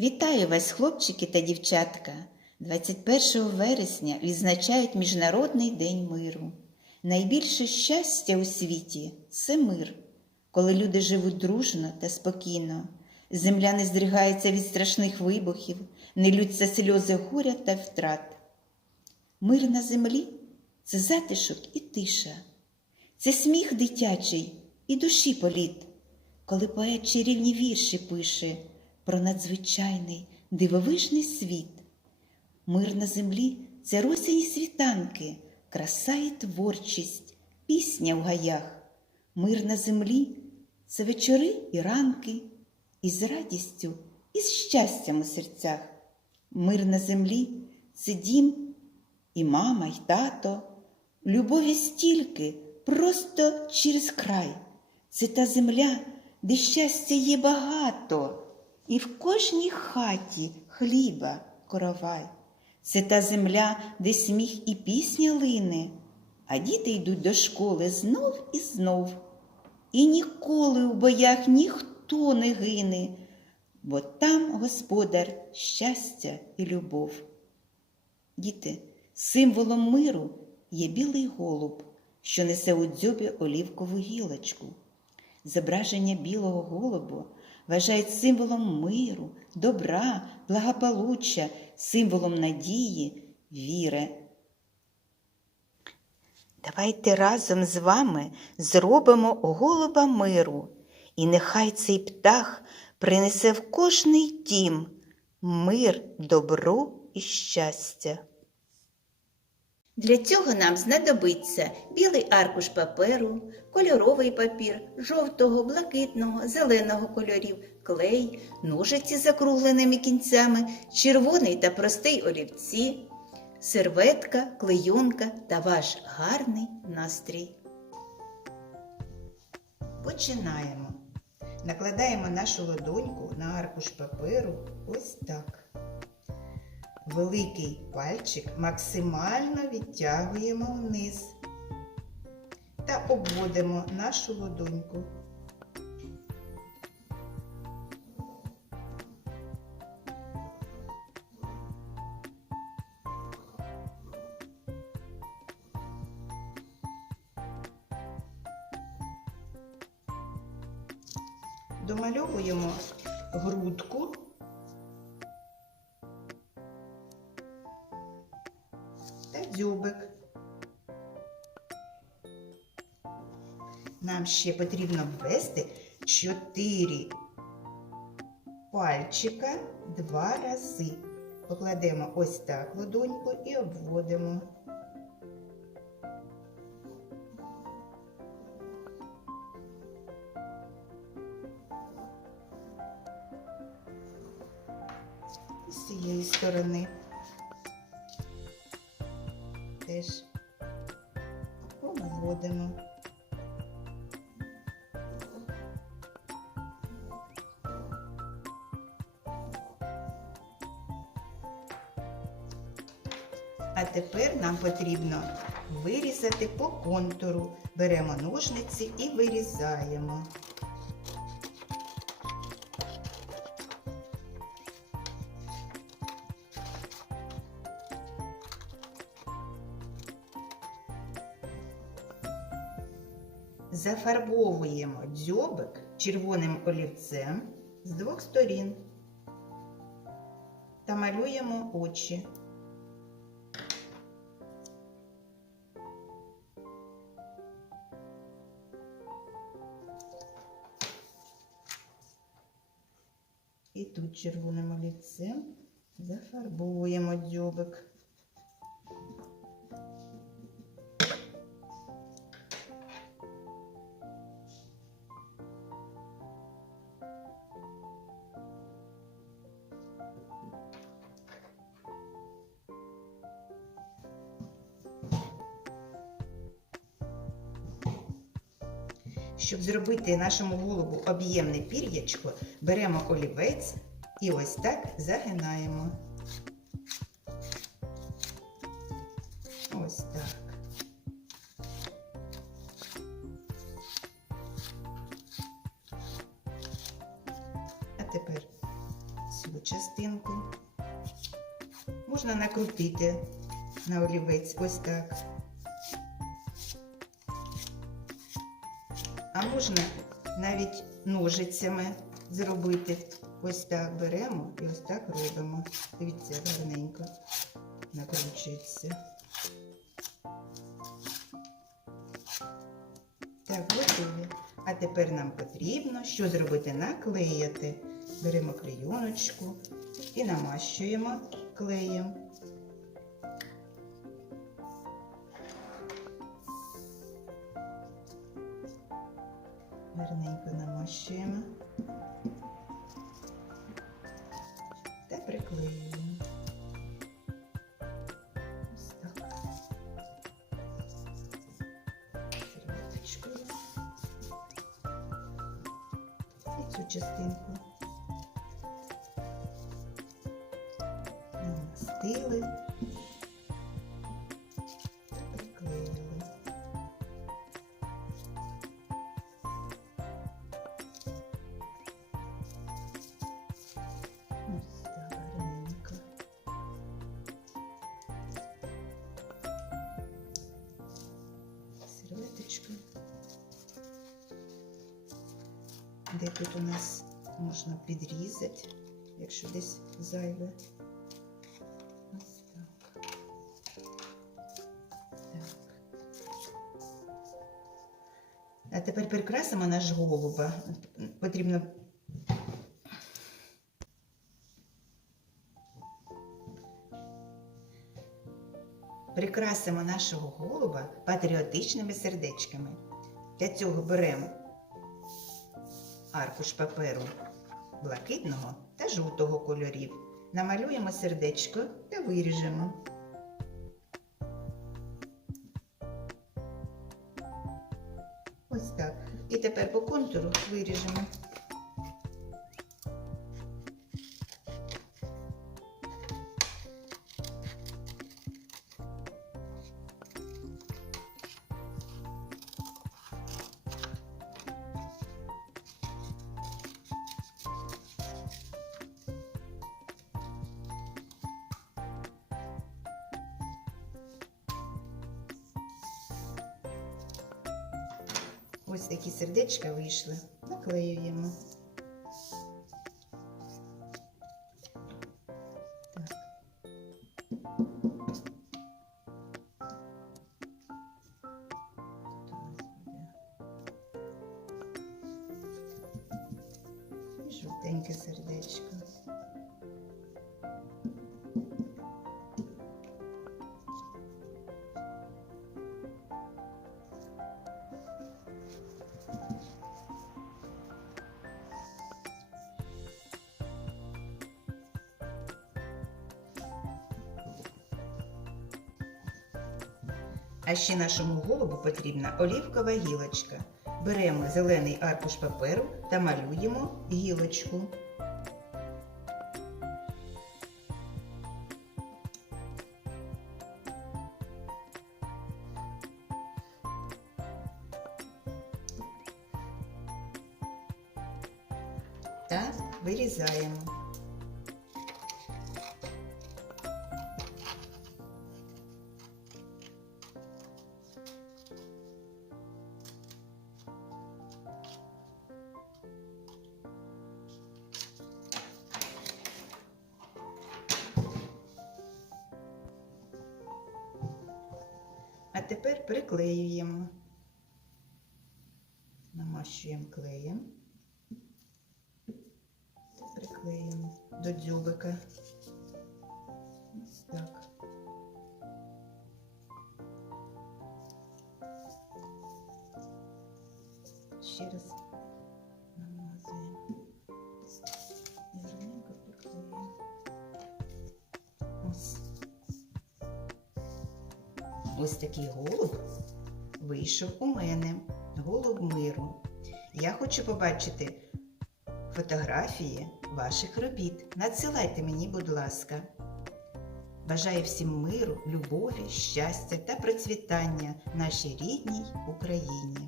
Вітаю вас, хлопчики та дівчатка! 21 вересня відзначають Міжнародний день миру. Найбільше щастя у світі це мир, коли люди живуть дружно та спокійно. Земля не здригається від страшних вибухів, не лються сльози горя та втрат. Мир на землі це затишок і тиша, це сміх дитячий і душі політ, коли поет чарівні вірші пише про надзвичайний дивовижний світ. Мир на землі це росяні світанки, краса і творчість, пісня в гаях. Мир на землі це вечори і ранки, із радістю, і з щастям у серцях. Мир на землі це дім і мама, й тато, любові стільки, просто через край. Це та земля, де щастя є багато, і в кожній хаті хліба коровай. Це та земля, де сміх і пісня лине, а діти йдуть до школи знов і знов. І ніколи у боях ніхто не гине, бо там господар щастя і любов. Діти, символом миру є білий голуб, що несе у дзьобі олівкову гілочку. Зображення білого голубу вважають символом миру, добра, благополуччя, символом надії, віри. Давайте разом з вами зробимо голуба миру, і нехай цей птах принесе в кожний дім мир, добро і щастя. Для цього нам знадобиться білий аркуш паперу, кольоровий папір жовтого, блакитного, зеленого кольорів, клей, ножиці з закругленими кінцями, червоний та простий олівці, серветка, клейонка та ваш гарний настрій. Починаємо. Накладаємо нашу ладоньку на аркуш паперу ось так. Великий пальчик максимально відтягуємо вниз та обводимо нашу ладоньку. Домальовуємо грудку та дзьобик. Нам ще потрібно ввести 4 пальчика два рази. Покладемо ось так ладоньку і обводимо. З цієї сторони. Теж обводимо. А тепер нам потрібно вирізати по контуру. Беремо ножниці і вирізаємо. Зафарбовуємо дзьобик червоним олівцем з двох сторін та малюємо очі. І тут червоним олівцем зафарбовуємо дзьобик. Щоб зробити нашому голубу об'ємне пір'ячко, беремо олівець і ось так загинаємо. Ось так. А тепер другу частинку. Можна накрутити на олівець ось так. Можна навіть ножицями зробити. Ось так беремо і ось так робимо. Дивіться, гарненько накручується. Так, готові. А тепер нам потрібно що зробити? Наклеяти. Беремо клейоночку і намащуємо клеєм. Гарненько намащуємо та приклеюємо. Ось. І цю частинку. Намастили Де тут у нас можна підрізати, якщо десь зайве. Ось так. А тепер прикрасимо наш голуба. Потрібно прикрасимо нашого голуба патріотичними сердечками. Для цього беремо аркуш паперу блакитного та жовтого кольорів. Намалюємо сердечко та виріжемо. Ось так. І тепер по контуру виріжемо. Ось такі сердечка вийшли. Наклеюємо. І жовтеньке сердечко. А ще нашому голубу потрібна олівкова гілочка. Беремо зелений аркуш паперу та малюємо гілочку. Та вирізаємо. Тепер приклеюємо. Намащуємо клеєм та приклеїмо до дзюбика. Ось так. Ще раз Ось такий голуб вийшов у мене. Голуб миру. Я хочу побачити фотографії ваших робіт. Надсилайте мені, будь ласка. Бажаю всім миру, любові, щастя та процвітання нашій рідній Україні.